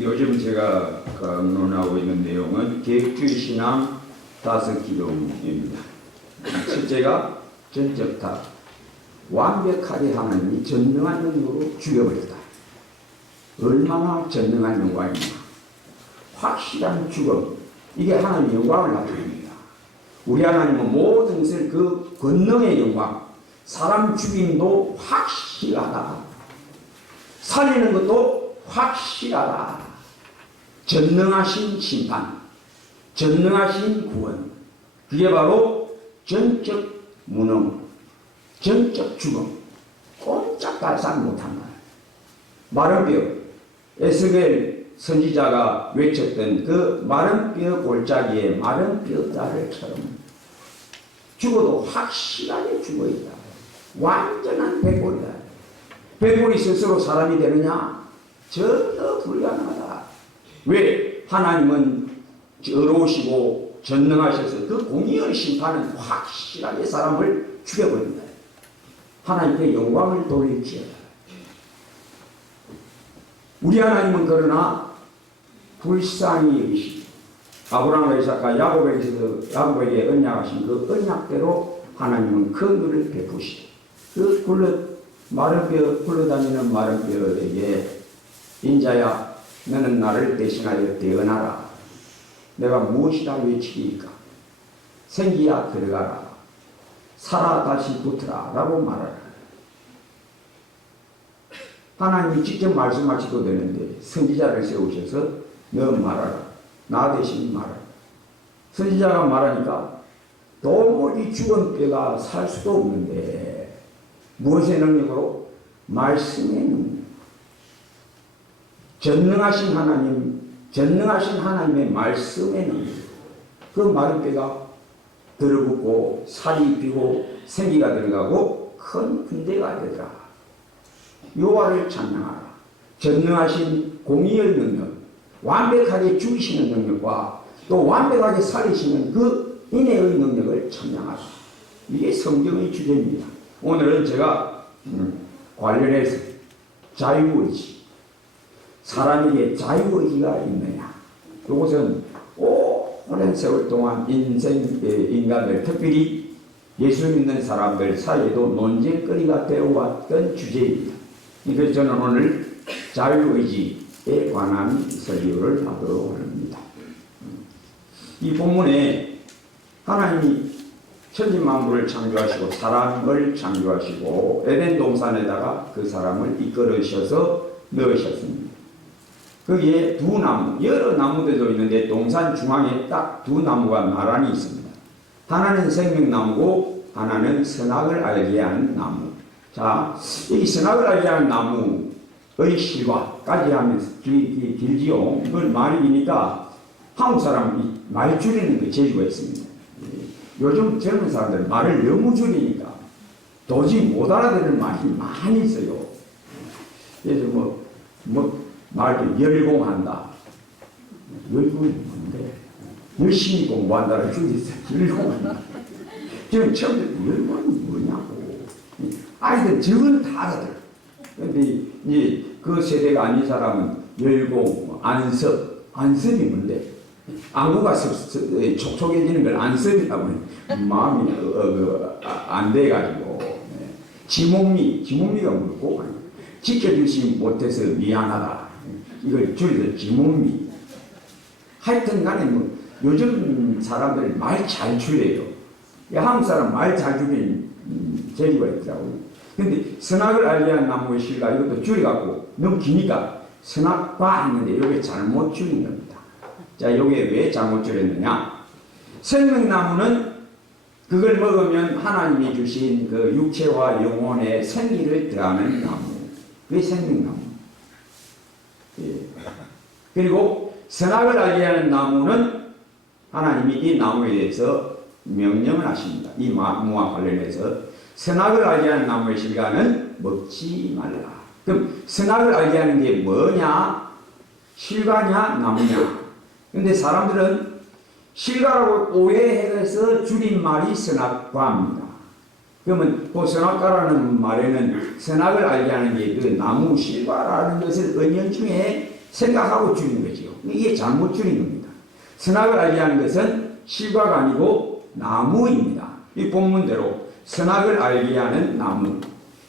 요즘 제가 논하고 있는 내용은 계획주의 신앙 5기둥입니다. 첫째가 전적타, 완벽하게 하나님이 전능한 능력으로 죽여버렸다. 얼마나 전능한 영광이냐. 확실한 죽음, 이게 하나님의 영광을 나타냅니다. 우리 하나님은 모든 것을 그 권능의 영광, 사람 죽임도 확실하다. 살리는 것도 확실하다. 전능하신 심판, 전능하신 구원, 그게 바로 전적 무능, 전적 죽음, 꼼짝달싹 못한 말. 마른 뼈, 에스겔 선지자가 외쳤던 그 마른 뼈 골짜기에 마른 뼈다리처럼 죽어도 확실하게 죽어있다. 완전한 백골이다. 백골이 스스로 사람이 되느냐? 전혀 불가능하다. 왜? 하나님은 어로우시고 전능하셔서 그 공의의 심판은 확실하게 사람을 죽여버린다. 하나님께 영광을 돌릴지어다. 우리 하나님은 그러나 불쌍히 여기시고 아브라함과 이삭과 야곱에게 언약하신 그 언약대로 하나님은 그 은혜를 베푸시고 그 마른 뼈 굴러다니는 마른 뼈에게 인자야 너는 나를 대신하여 대언하라. 내가 무엇이라 외치리까? 생기야 들어가라. 살아 다시 붙으라 라고 말하라. 하나님이 직접 말씀하셔도 되는데 선지자를 세우셔서 너 말하라. 나 대신 말하라. 선지자가 말하니까 도무지 죽은 뼈가 살 수도 없는데 무엇의 능력으로? 말씀의 능력. 전능하신 하나님, 전능하신 하나님의 말씀의 능력. 그 마른 뼈가 들어붙고 살이 피고 생기가 들어가고 큰 군대가 되더라. 여호와를 찬양하라. 전능하신 공의의 능력, 완벽하게 죽이시는 능력과 또 완벽하게 살리시는 그 인애의 능력을 찬양하라. 이게 성경의 주제입니다. 오늘은 제가 관련해서 자유의지, 사람에게 자유의지가 있느냐, 이것은 오랜 세월 동안 인간들, 특별히 예수 믿는 사람들 사이에도 논쟁거리가 되어왔던 주제입니다. 그래서 저는 오늘 자유의지에 관한 설교를 하도록 합니다. 이 본문에 하나님이 천지만물을 창조하시고 사람을 창조하시고 에덴 동산에다가 그 사람을 이끌으셔서 넣으셨습니다. 거기에 두 나무, 여러 나무들도 있는데 동산 중앙에 딱 두 나무가 나란히 있습니다. 하나는 생명나무고 하나는 선악을 알게 하는 나무. 자, 이 선악을 알게 하는 나무의 실과까지 하면서 길지요. 이걸 말이 기니까 한국 사람이 말 줄이는 그 재주가 있습니다. 요즘 젊은 사람들 말을 너무 줄이니까 도저히 못 알아듣는 말이 많이 있어요. 그래서 말도 열공한다. 열공이 뭔데? 열심히 공부한다를 줄이세요. 열공한다. 지금 처음부터 열공이 뭐냐고. 아이들 적은 다 알아들어. 근데 이제 그 세대가 아닌 사람은 열공, 안섭이 뭔데? 안구가 촉촉해지는 걸 안섭이라고 마음이 안 돼가지고. 지목미가 뭐고? 지켜주지 못해서 미안하다. 이걸 줄여서 지목미. 하여튼 간에 요즘 사람들 말 잘 줄여요. 한국 사람 말 잘 줄이는 재주가 있더라고요. 근데 선악을 알게 한 나무의 실과 이것도 줄여갖고 너무 기니까 선악과 했는데 이게 잘못 줄인 겁니다. 자, 이게 왜 잘못 줄였느냐? 생명나무는 그걸 먹으면 하나님이 주신 그 육체와 영혼의 생기를 더하는 나무. 그게 생명나무. 예. 그리고 선악을 알게 하는 나무는 하나님이 이 나무에 대해서 명령을 하십니다. 이 나무와 관련해서 선악을 알게 하는 나무의 실과는 먹지 말라. 그럼 선악을 알게 하는 게 뭐냐? 실과냐 나무냐? 근데 사람들은 실과라고 오해해서 줄임말이 선악과입니다. 그러면 그 선악과라는 말에는 선악을 알게 하는 게 그 나무 실과라는 것을 은연중에 생각하고 줄인 거지요. 이게 잘못 줄인 겁니다. 선악을 알게 하는 것은 실과가 아니고 나무입니다. 이 본문대로 선악을 알게 하는 나무.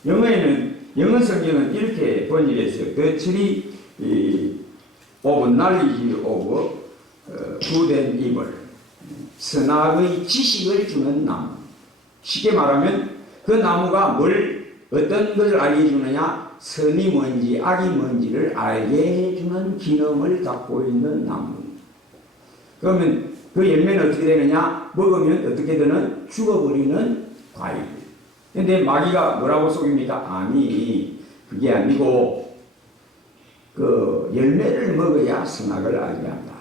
영어 성경은 이렇게 번역했어요. The tree of knowledge of good and evil. 선악의 지식을 주는 나무. 쉽게 말하면 그 나무가 어떤 것을 알게 해주느냐, 선이 뭔지 악이 뭔지를 알게 해주는 기능을 갖고 있는 나무. 그러면 그 열매는 어떻게 되느냐, 먹으면 어떻게 되는 죽어버리는 과일. 근데 마귀가 뭐라고 속입니까? 아니, 그게 아니고 그 열매를 먹어야 선악을 알게 한다.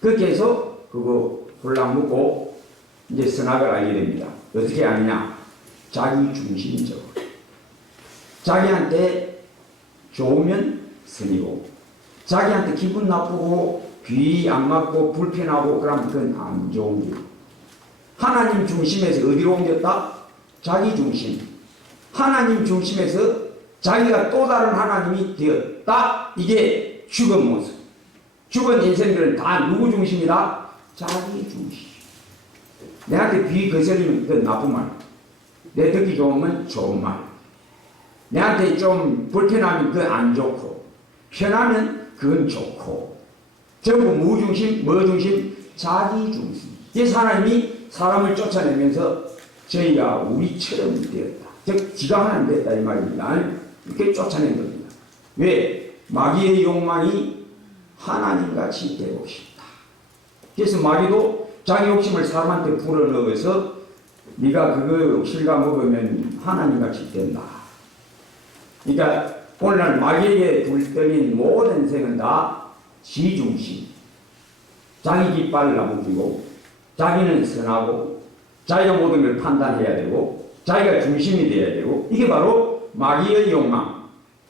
그렇게 해서 그거 홀랑 먹고 이제 선악을 알게 됩니다. 어떻게 아느냐? 자기 중심적으로. 자기한테 좋으면 선이고, 자기한테 기분 나쁘고 귀 안 맞고 불편하고 그러면 그건 안 좋은 길. 하나님 중심에서 어디로 옮겼다? 자기 중심. 하나님 중심에서 자기가 또 다른 하나님이 되었다. 이게 죽은 모습. 죽은 인생들은 다 누구 중심이다? 자기 중심. 내한테 귀 거슬리면 그 나쁜 말, 내 듣기 좋으면 좋은 말, 내한테 좀 불편하면 그건 안 좋고, 편하면 그건 좋고, 전부 무중심, 뭐 중심? 자기 중심. 그래서 하나님이 사람을 쫓아내면서 저희가 우리처럼 되었다. 즉 지가 하나님 됐다 이 말입니다. 이렇게 쫓아낸 겁니다. 왜? 마귀의 욕망이 하나님같이 되고 싶다. 그래서 마귀도 자기 욕심을 사람한테 불어넣어서 네가 그거 실과 먹으면 하나님같이 된다. 그러니까 오늘날 마귀에게 불떠린 모든 생은 다 지중심. 자기 깃발을 나부리고 자기는 선하고 자기가 모든 걸 판단해야 되고 자기가 중심이 되어야 되고, 이게 바로 마귀의 욕망.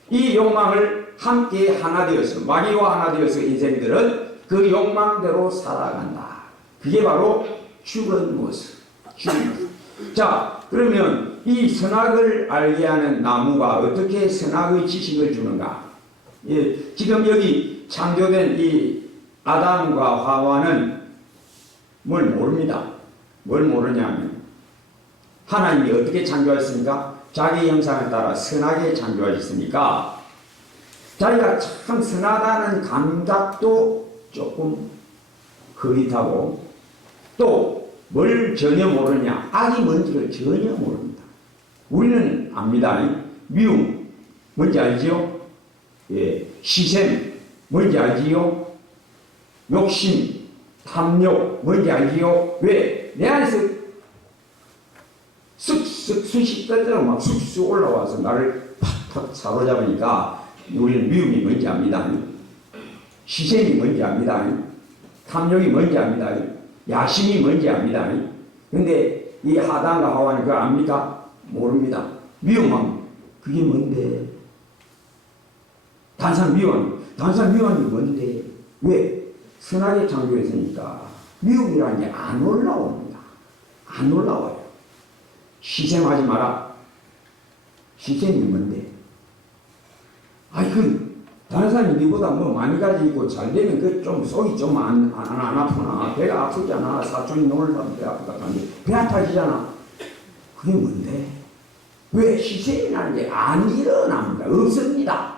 이 욕망을 함께 하나 되어서, 마귀와 하나 되어서 인생들은 그 욕망대로 살아간다. 그게 바로 죽은 모습. 죽은 모습. 자, 그러면 이 선악을 알게 하는 나무가 어떻게 선악의 지식을 주는가? 예, 지금 여기 창조된 이 아담과 하와는 뭘 모릅니다. 뭘 모르냐면 하나님이 어떻게 창조하셨습니까? 자기 형상을 따라 선하게 창조하셨으니까 자기가 참 선하다는 감각도 조금 흐릿하고, 또 뭘 전혀 모르냐, 악이 뭔지를 전혀 모릅니다. 우리는 압니다. 미움 뭔지 알지요? 예, 시샘 뭔지 알지요? 욕심, 탐욕 뭔지 알지요? 왜? 내 안에서 수십 가지로 막 쑥쑥 올라와서 나를 팍팍 사로잡으니까 우리는 미움이 뭔지 압니다. 시샘이 뭔지 압니다. 탐욕이 뭔지 압니다. 야심이 뭔지 압니다. 근데 이 아담과 하와는 그걸 압니까? 모릅니다. 미움함, 그게 뭔데? 단상 미움이 뭔데? 왜? 선하게 창조했으니까 미움이라는 게 안 올라옵니다. 안 올라와요. 시샘하지 마라. 시샘이 뭔데? 아이, 다른 사람이 니보다 뭐 많이 가지고 잘 되면 그 좀 속이 좀 안 아프나? 배가 아프잖아. 사촌이 놀면 배 아프다. 배 아파지잖아. 그게 뭔데? 왜? 시샘이라는 게 안 일어납니다. 없습니다.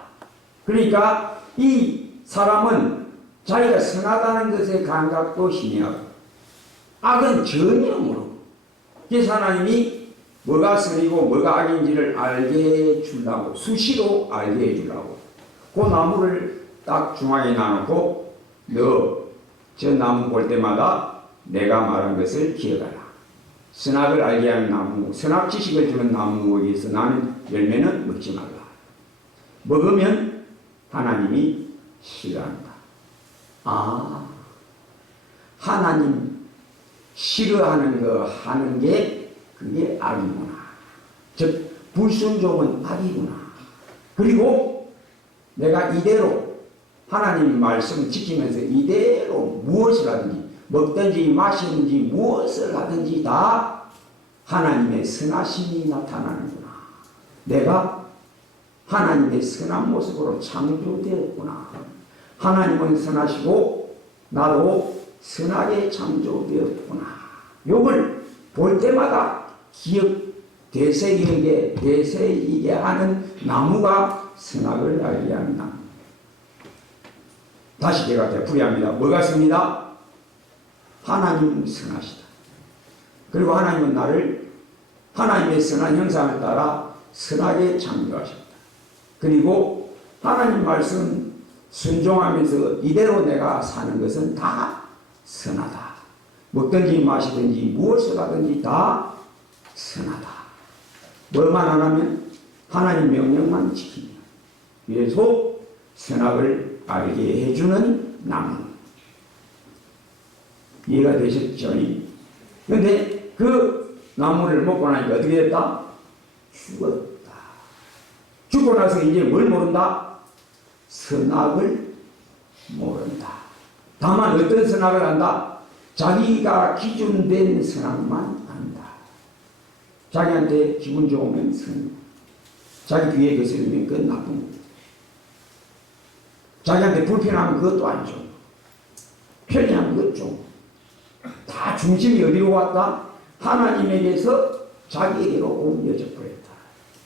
그러니까 이 사람은 자기가 선하다는 것의 감각도 희미하고 악은 전혀 모르고, 그래서 하나님이 뭐가 선이고 뭐가 악인지를 알게 해주려고, 수시로 알게 해주려고 그 나무를 딱 중앙에 놔놓고 너 저 나무 볼 때마다 내가 말한 것을 기억하라. 선악을 알게 하는 나무, 선악 지식을 주는 나무에서 나는 열매는 먹지 말라. 먹으면 하나님이 싫어한다. 아, 하나님 싫어하는 거 하는 게 그게 악이구나. 즉 불순종은 악이구나. 그리고 내가 이대로 하나님 말씀 지키면서 이대로 무엇을 하든지, 먹든지 마시든지 무엇을 하든지 다 하나님의 선하심이 나타나는구나. 내가 하나님의 선한 모습으로 창조되었구나. 하나님은 선하시고 나도 선하게 창조되었구나. 요걸 볼 때마다 되새기게 하는 나무가 선악을 알게 하는 나무. 다시 제가 되풀이합니다. 뭐 같습니다? 하나님은 선하시다. 그리고 하나님은 나를 하나님의 선한 형상을 따라 선하게 창조하셨다. 그리고 하나님 말씀 순종하면서 이대로 내가 사는 것은 다 선하다. 먹든지 마시든지 무엇을 하든지 다 선하다. 뭐만 안 하면 하나님 명령만 지키며 그래서 선악을 알게 해주는 나무. 이해가 되셨죠? 그런데 그 나무를 먹고 나니까 어떻게 됐다? 죽었다. 죽고 나서 이제 뭘 모른다? 선악을 모른다. 다만 어떤 선악을 안다? 자기가 기준된 선악만 안다. 자기한테 기분 좋으면 선, 자기 뒤에 거슬리면 그건 나쁜 거. 자기한테 불편하면 그것도 안 좋고, 편리하면 그것 좋고. 다 중심이 어디로 왔다? 하나님에게서 자기에게로 옮겨져 버렸다.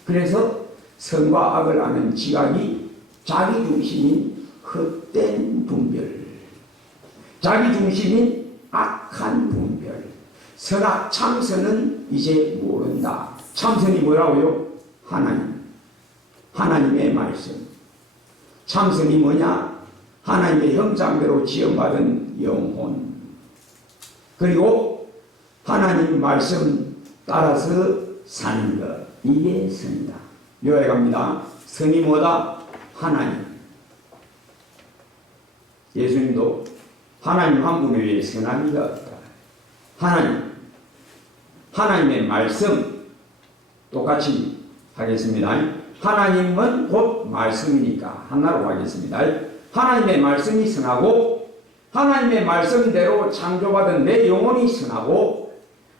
그래서 선과 악을 아는 지각이 자기 중심인 헛된 분별, 자기 중심인 악한 분별, 선악 참선은 이제 모른다. 참선이 뭐라고요? 하나님의 말씀. 참선이 뭐냐? 하나님의 형상대로 지음받은 영혼. 그리고 하나님 말씀 따라서 사는 것. 이게 선이다. 요에 갑니다. 선이 뭐다? 하나님. 예수님도 하나님 한 분 외에 선한 이가 없다. 하나님의 말씀 똑같이 하겠습니다. 하나님은 곧 말씀이니까 하나로 하겠습니다. 하나님의 말씀이 선하고 하나님의 말씀대로 창조받은 내 영혼이 선하고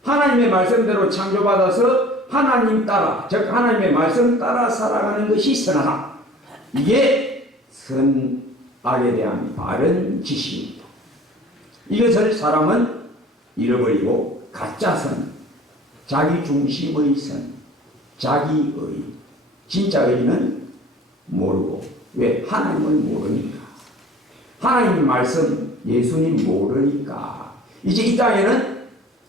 하나님의 말씀대로 창조받아서 하나님 따라, 즉 하나님의 말씀 따라 살아가는 것이 선하다. 이게 선악에 대한 바른 지식입니다. 이것을 사람은 잃어버리고 가짜선, 자기 중심의 선, 자기의, 진짜 의는 모르고. 왜? 하나님을 모르니까. 하나님 말씀, 예수님 모르니까. 이제 이 땅에는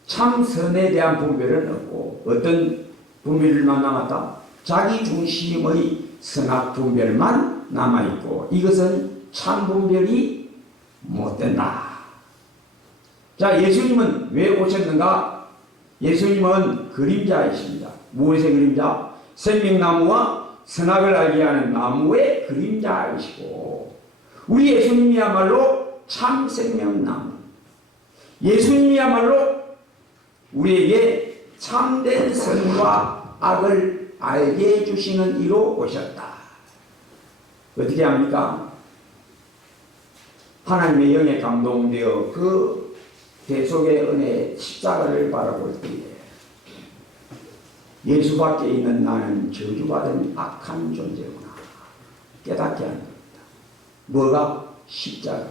참선에 대한 분별은 없고 어떤 분별만 남았다? 자기 중심의 선악 분별만 남아있고 이것은 참 분별이 못된다. 자, 예수님은 왜 오셨는가? 예수님은 그림자이십니다. 무엇의 그림자? 생명나무와 선악을 알게 하는 나무의 그림자이시고 우리 예수님이야말로 참 생명나무. 예수님이야말로 우리에게 참된 선과 악을 알게 해주시는 이로 오셨다. 어떻게 합니까? 하나님의 영에 감동되어 그 대속의 은혜의 십자가를 바라볼 때에 예수 밖에 있는 나는 저주받은 악한 존재구나 깨닫게 하는 겁니다. 뭐가? 십자가가.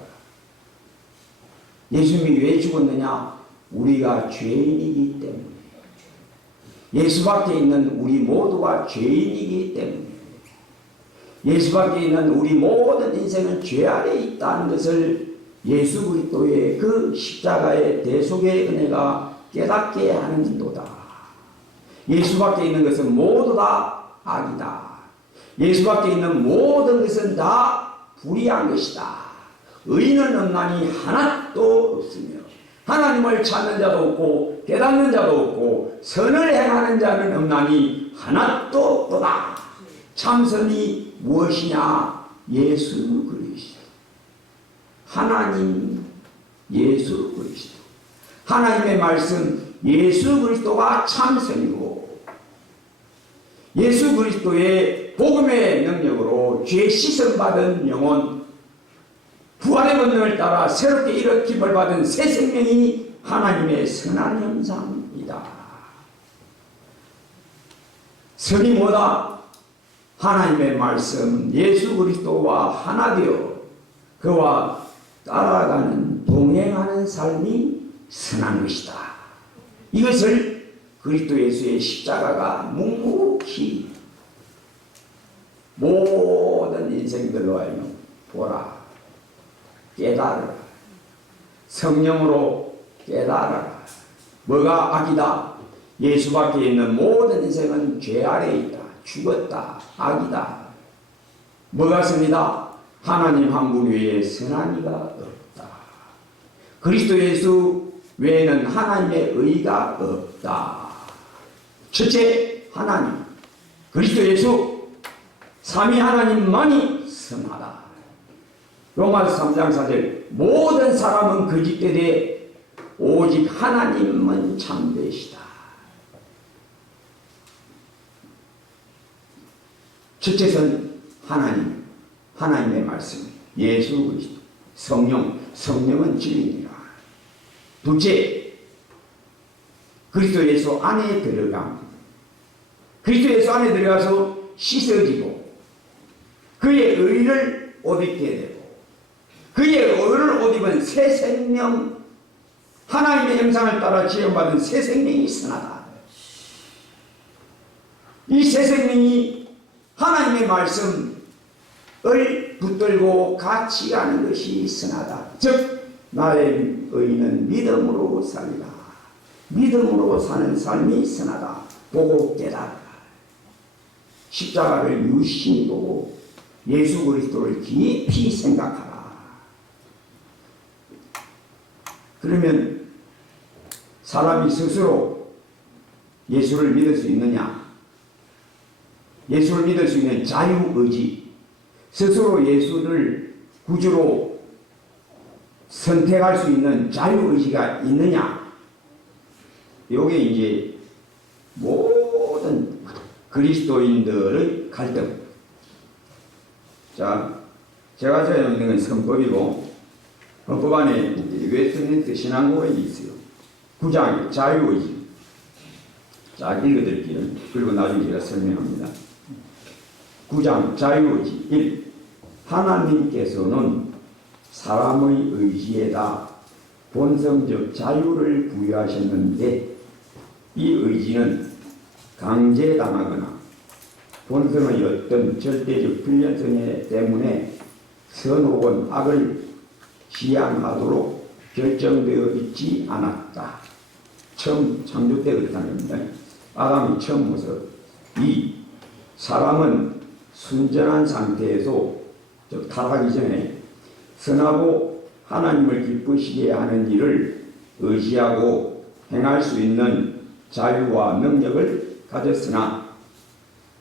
예수님이 왜 죽었느냐? 우리가 죄인이기 때문에. 예수 밖에 있는 우리 모두가 죄인이기 때문에. 예수 밖에 있는 우리 모든 인생은 죄 아래 있다는 것을 예수 그리스도의 그 십자가의 대속의 은혜가 깨닫게 하는도다. 예수 밖에 있는 것은 모두 다 악이다. 예수 밖에 있는 모든 것은 다 불의한 것이다. 의는 없나니 하나도 없으며 하나님을 찾는 자도 없고 깨닫는 자도 없고 선을 행하는 자는 없나니 하나도 없도다. 참선이 무엇이냐? 예수 그리스도. 하나님 예수 그리스도. 하나님의 말씀 예수 그리스도가 참선이고 예수 그리스도의 복음의 능력으로 죄 씻음받은 영혼 부활의 본능을 따라 새롭게 일으킴을 받은 새 생명이 하나님의 선한 형상이다. 선이 뭐다? 하나님의 말씀 예수 그리스도와 하나 되어 그와 따라가는 동행하는 삶이 선한 것이다. 이것을 그리스도 예수의 십자가가 묵묵히 모든 인생들로 하여금 보라, 깨달으라, 성령으로 깨달아라. 뭐가 악이다? 예수밖에 있는 모든 인생은 죄 아래에 있다. 죽었다. 악이다. 뭐가 선이다? 하나님 한 분 외에 선한 이가 없다. 그리스도 예수 외에는 하나님의 의가 없다. 첫째, 하나님 그리스도 예수 삼위 하나님만이 선하다. 로마서 3장 4절 모든 사람은 거짓되되 오직 하나님은 참되시다. 첫째는 하나님, 하나님의 말씀, 예수 그리스도, 성령, 성령은 진리니라. 둘째, 그리스도 예수 안에 들어감. 그리스도 예수 안에 들어가서 씻어지고 그의 의를 옷 입게 되고 그의 의를 옷 입은 새 생명, 하나님의 형상을 따라 지음받은 새 생명이 선하다. 이 새 생명이 하나님의 말씀을 붙들고 같이 가는 것이 선하다. 즉 나의 의는 믿음으로 살리라. 믿음으로 사는 삶이 선하다. 보고 깨달아라. 십자가를 유심히 보고 예수 그리스도를 깊이 생각하라. 그러면 사람이 스스로 예수를 믿을 수 있느냐? 예수를 믿을 수 있는 자유의지, 스스로 예수를 구주로 선택할 수 있는 자유의지가 있느냐? 요게 이제 모든 그리스도인들의 갈등. 자, 제가 전에 있는 건 헌법이고, 헌법 안에 웨스트민스터 신앙고백이 있어요. 9장 자유의지. 자, 읽어드릴게요. 그리고 나중에 제가 설명합니다. 9장 자유의지 1. 하나님께서는 사람의 의지에다 본성적 자유를 부여하셨는데 이 의지는 강제당하거나 본성의 어떤 절대적 필연성 때문에 선 혹은 악을 지향하도록 결정되어 있지 않았다. 처음 창조 때 그렇다는 겁니다. 아담이 처음 모습. 2. 사람은 순전한 상태에서 즉 타락하기 전에 선하고 하나님을 기쁘시게 하는 일을 의지하고 행할 수 있는 자유와 능력을 가졌으나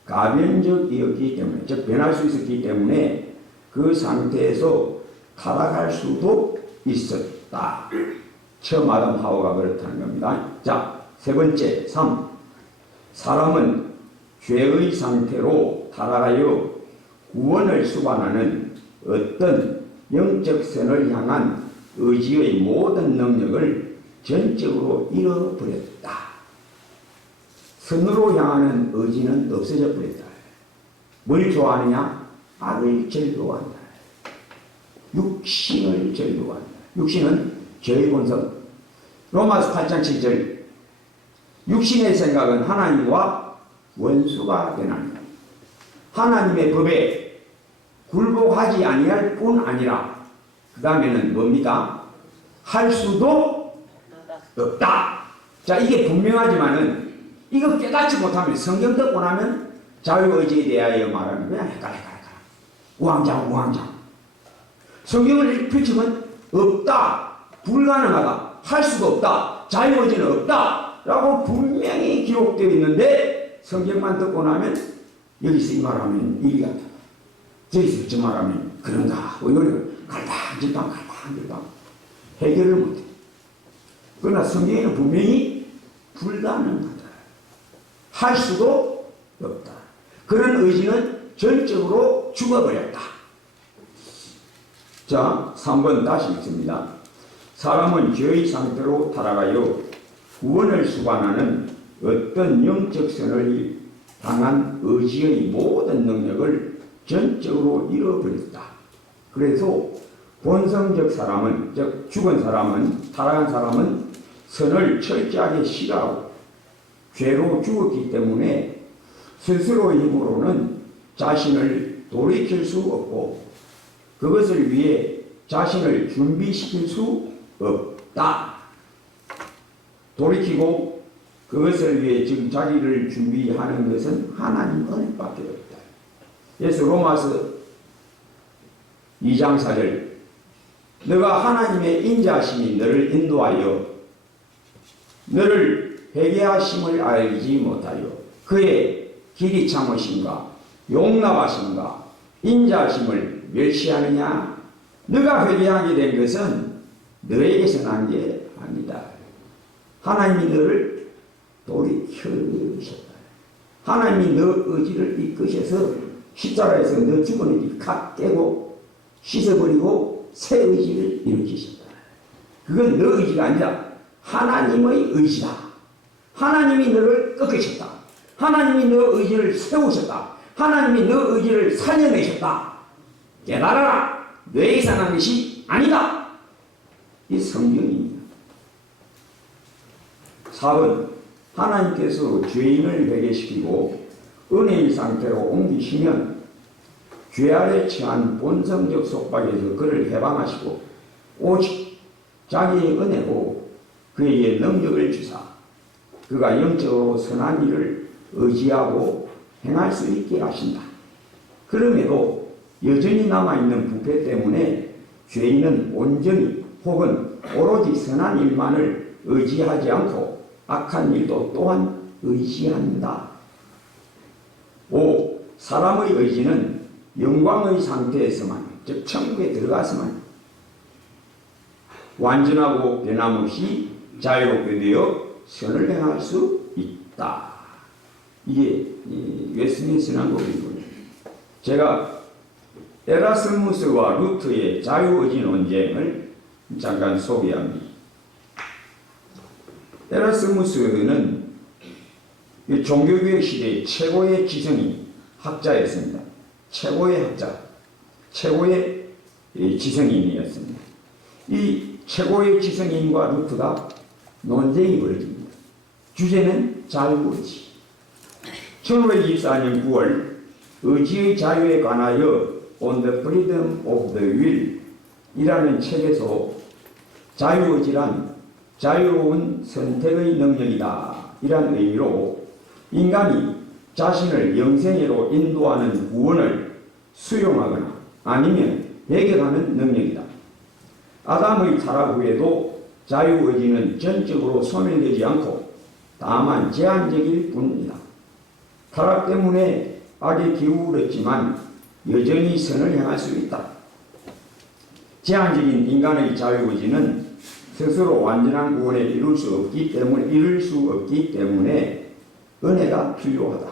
가변적이었기 때문에 즉 변할 수 있었기 때문에 그 상태에서 타락할 수도 있었다. 처음 아담 하와가 그렇다는 겁니다. 자, 세 번째 3. 사람은 죄의 상태로 타락하여 구원을 수반하는 어떤 영적 선을 향한 의지의 모든 능력을 전적으로 잃어버렸다. 선으로 향하는 의지는 없어져 버렸다. 뭘 좋아하느냐? 악을 즐거워한다. 육신을 즐거워한다. 육신은 죄의 본성. 로마서 8장 7절 육신의 생각은 하나님과 원수가 되나니 하나님의 법에 굴복하지 아니할 뿐 아니라 그 다음에는 뭡니까? 할 수도 없다. 자, 이게 분명하지만은 이거 깨닫지 못하면 성경 듣고 나면 자유의지에 대하여 말하면 그냥 헷갈려. 우왕좌왕. 성경을 펼치면 없다, 불가능하다, 할 수도 없다, 자유의지는 없다 라고 분명히 기록되어 있는데 성경만 듣고 나면 여기서 이 말하면 이리 같다, 저기서 저 말하면 그런가 이걸 갈팡질팡 해결을 못해. 그러나 성경에는 분명히 불가능하다, 할 수도 없다. 그런 의지는 전적으로 죽어버렸다. 자, 3번 다시 읽습니다. 사람은 죄의 상태로 타락하여 구원을 수반하는 어떤 영적 선을 강한 의지의 모든 능력을 전적으로 잃어버렸다. 그래서 본성적 사람은, 즉 죽은 사람은, 타락한 사람은 선을 철저하게 싫어하고 죄로 죽었기 때문에 스스로의 힘으로는 자신을 돌이킬 수 없고 그것을 위해 자신을 준비시킬 수 없다. 돌이키고 그것을 위해 지금 자기를 준비하는 것은 하나님 은혜밖에 없다. 그래서 로마서 2장 4절 너가 하나님의 인자하심이 너를 인도하여 너를 회개하심을 알지 못하여 그의 길이 참으심과 용납하심과 인자하심을 멸시하느냐. 너가 회개하게 된 것은 너에게서 난 게 아니다. 하나님이 너를 돌이켜주셨다. 하나님이 너 의지를 이끄셔서 십자가에서 너 죽은 의지 갓 깨고 씻어버리고 새 의지를 일으키셨다. 그건 너 의지가 아니라 하나님의 의지다. 하나님이 너를 꺾으셨다. 하나님이 너 의지를 세우셨다. 하나님이 너 의지를 살려내셨다. 깨달아라. 뇌에서 난 것이 아니다. 이 성경입니다. 4번 하나님께서 죄인을 회개시키고 은혜의 상태로 옮기시면 죄 아래 처한 본성적 속박에서 그를 해방하시고 오직 자기의 은혜로 그에게 능력을 주사 그가 영적으로 선한 일을 의지하고 행할 수 있게 하신다. 그럼에도 여전히 남아있는 부패 때문에 죄인은 온전히 혹은 오로지 선한 일만을 의지하지 않고 악한 일도 또한 의지한다. 5. 사람의 의지는 영광의 상태에서만, 즉 천국에 들어가서만 완전하고 변함없이 자유롭게 되어 선을 행할 수 있다. 이게 웨스민스터 신학교이군요. 제가 에라스무스와 루트의 자유의지 논쟁을 잠깐 소개합니다. 에라스무스는 종교개혁 시대의 최고의 지성인 학자였습니다. 최고의 학자, 최고의 지성인이었습니다. 이 최고의 지성인과 루트가 논쟁이 벌어집니다. 주제는 자유의지. 1524년 9월 의지의 자유에 관하여 On the Freedom of the Will 이라는 책에서 자유의지란 자유로운 선택의 능력이다 이란 의미로 인간이 자신을 영생애로 인도하는 구원을 수용하거나 아니면 배격하는 능력이다. 아담의 타락 후에도 자유의지는 전적으로 소멸되지 않고 다만 제한적일 뿐이다. 타락 때문에 악에 기울었지만 여전히 선을 행할 수 있다. 제한적인 인간의 자유의지는 스스로 완전한 구원에 이룰 수 없기 때문에 은혜가 필요하다.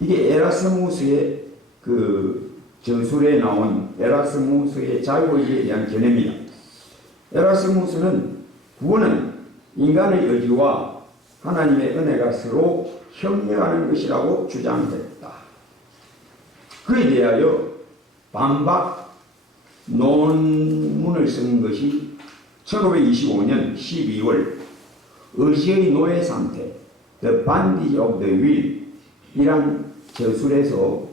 이게 에라스무스의 그 저술에 나온 에라스무스의 자유의지에 대한 견해입니다. 에라스무스는 구원은 인간의 의지와 하나님의 은혜가 서로 협력하는 것이라고 주장했다. 그에 대하여 반박 논문을 쓴 것이 1525년 12월 의지의 노예 상태 The Bondage of the Will 이란 저술에서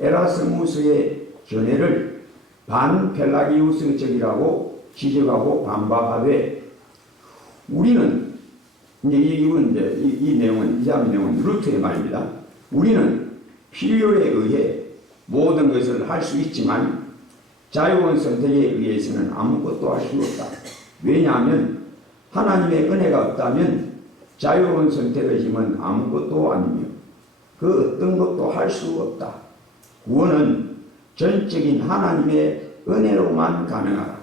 에라스무스의 견해를 반펠라기우스적이라고 지적하고 반박하되 우리는 이제 이 내용은 루트의 말입니다. 우리는 필요에 의해 모든 것을 할 수 있지만 자유로운 선택에 의해서는 아무것도 할 수 없다. 왜냐하면 하나님의 은혜가 없다면 자유로운 선택의 힘은 아무것도 아니며 그 어떤 것도 할 수 없다. 구원은 전적인 하나님의 은혜로만 가능하다.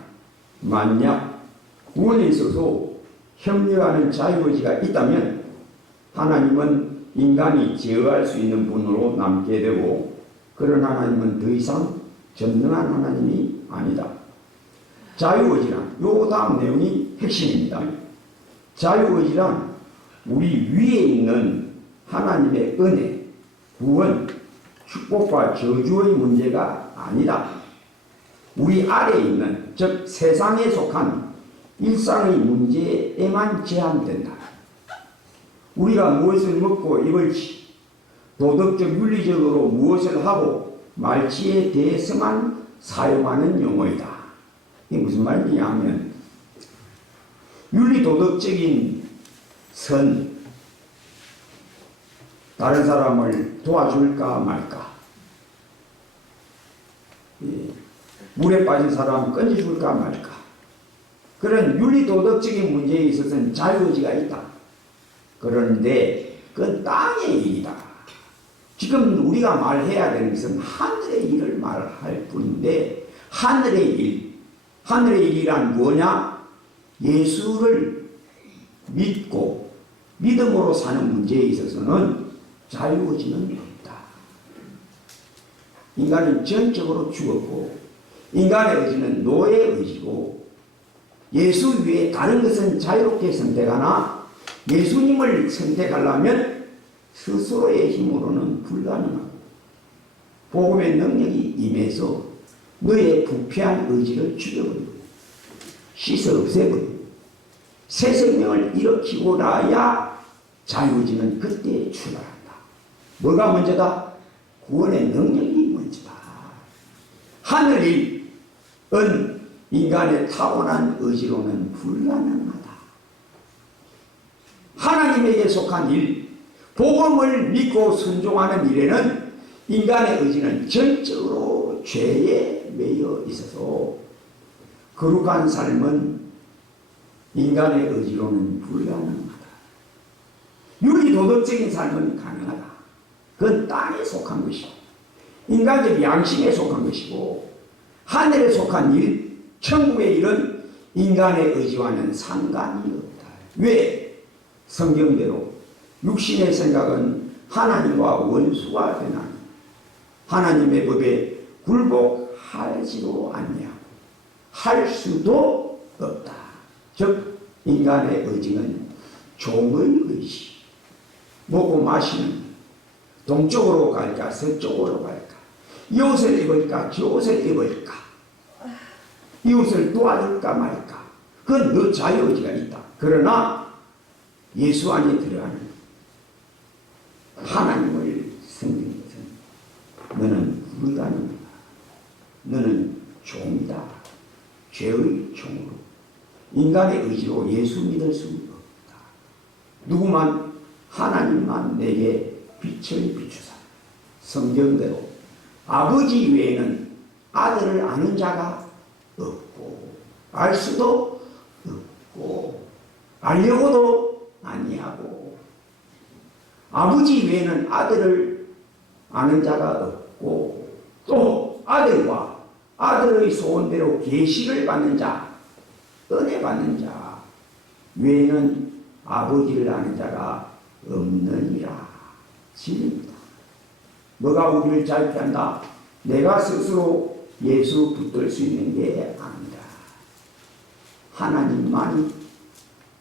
만약 구원에 있어서 협력하는 자유의지가 있다면 하나님은 인간이 제어할 수 있는 분으로 남게 되고 그런 하나님은 더 이상 전능한 하나님이 아니다. 자유의지란 요 다음 내용이 핵심입니다. 자유의지란 우리 위에 있는 하나님의 은혜, 구원, 축복과 저주의 문제가 아니다. 우리 아래에 있는, 즉 세상에 속한 일상의 문제에만 제한된다. 우리가 무엇을 먹고 입을지, 도덕적 윤리적으로 무엇을 하고 말지에 대해서만 사용하는 용어이다. 이게 무슨 말이냐 하면 윤리 도덕적인 선, 다른 사람을 도와줄까 말까, 물에 빠진 사람 건져줄까 말까, 그런 윤리 도덕적인 문제에 있어서는 자유의지가 있다. 그런데 그건 땅의 일이다. 지금 우리가 말해야 되는 것은 하늘의 일을 말할 뿐인데, 하늘의 일이란 뭐냐? 예수를 믿고 믿음으로 사는 문제에 있어서는 자유의지는 없다. 인간은 전적으로 죽었고 인간의 의지는 노예의 의지고, 예수 외에 다른 것은 자유롭게 선택하나 예수님을 선택하려면 스스로의 힘으로는 불가능하고, 복음의 능력이 임해서 너의 부패한 의지를 죽여버리고 씻어 없애버리고 새 생명을 일으키고 나야 자유의지는 그때 출발한다. 뭐가 먼저다? 구원의 능력이 먼저다. 하늘의 은 인간의 타고난 의지로는 불가능하다. 하나님에게 속한 일, 복음을 믿고 순종하는 일에는 인간의 의지는 전적으로 죄에 매여 있어서 거룩한 삶은 인간의 의지로는 불가능하다. 윤리 도덕적인 삶은 가능하다. 그건 땅에 속한 것이고 인간적 양심에 속한 것이고, 하늘에 속한 일, 천국의 일은 인간의 의지와는 상관이 없다. 왜? 성경대로 육신의 생각은 하나님과 원수가 되나니 하나님의 법에 굴복하지도 않냐고 할 수도 없다. 즉 인간의 의지는 종의 의지, 먹고 마시는, 동쪽으로 갈까 서쪽으로 갈까, 이 옷을 입을까 저 옷을 입을까, 이 옷을 도와줄까 말까, 그건 너 자유의지가 있다. 그러나 예수 안에 들어가는 하나님을 섬기는 것은 너는 불가능하다. 너는 종이다. 죄의 종으로 인간의 의지로 예수 믿을 수 없다. 누구만, 하나님만 내게 빛을 비추사. 성경대로 아버지 외에는 아들을 아는 자가 없고 알 수도 없고 알려고도 아니하고, 아버지 외에는 아들을 아는 자가 없고, 또 아들과 아들의 소원대로 계시를 받는 자, 은혜 받는 자 외에는 아버지를 아는 자가 없느니라. 진리입니다. 뭐가 우리를 자유케 한다? 내가 스스로 예수 붙들 수 있는 게 아니다. 하나님만이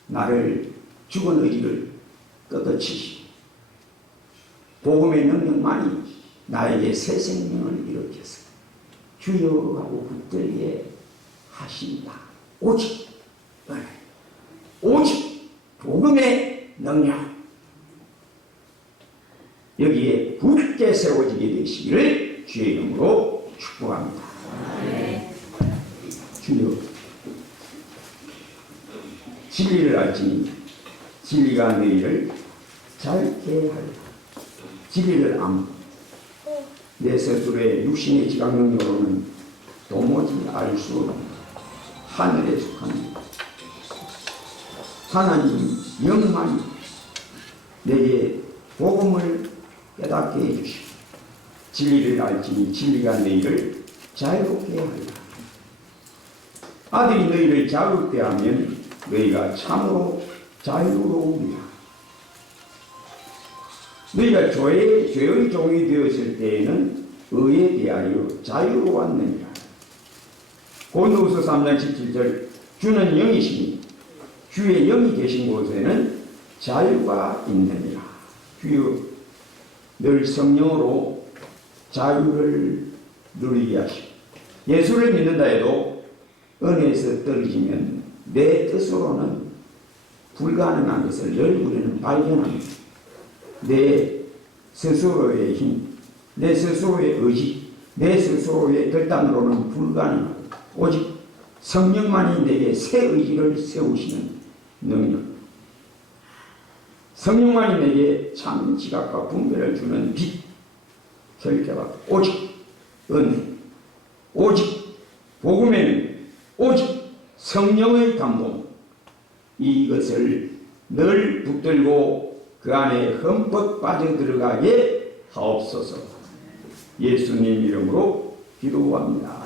나를 죽은 의지를 꺾어치시고 복음의 능력만이 나에게 새 생명을 일으켜서 주여 하고 붙들게 하신다. 오직 은혜, 오직 복음의 능력, 여기에 굳게 세워지게 되시기를 주의 이름으로 축복합니다. 주여, 진리를 알지니 진리가 너희를 자유케 하리라. 진리를 암, 내 스스로의 육신의 지각 능력으로는 도무지 알 수 없는 하늘에 속한 하나님 영만이 내게 복음을 깨닫게 해주시고, 진리를 알지니 진리가 너희를 자유롭게 하리라. 아들이 너희를 자유롭게 하면 너희가 참으로 자유로우리라. 너희가 죄의 종이 되었을 때에는 의에 대하여 자유로웠느니라. 고린도후서 3장 17절 주는 영이시니 주의 영이 계신 곳에는 자유가 있느니라. 주여 늘 성령으로 자유를 누리게 하시고 예수를 믿는다 해도 은혜에서 떨어지면 내 뜻으로는 불가능한 것을 늘 우리는 발견합니다. 내 스스로의 힘, 내 스스로의 의지, 내 스스로의 결단으로는 불가능하고 오직 성령만이 내게 새 의지를 세우시는 능력, 성령만이 내게 참 지각과 분별을 주는 빛, 설교가 오직 은혜, 오직 복음에는 오직 성령의 감동, 이것을 늘 붙들고 그 안에 흠뻑 빠져들어가게 하옵소서. 예수님 이름으로 기도합니다.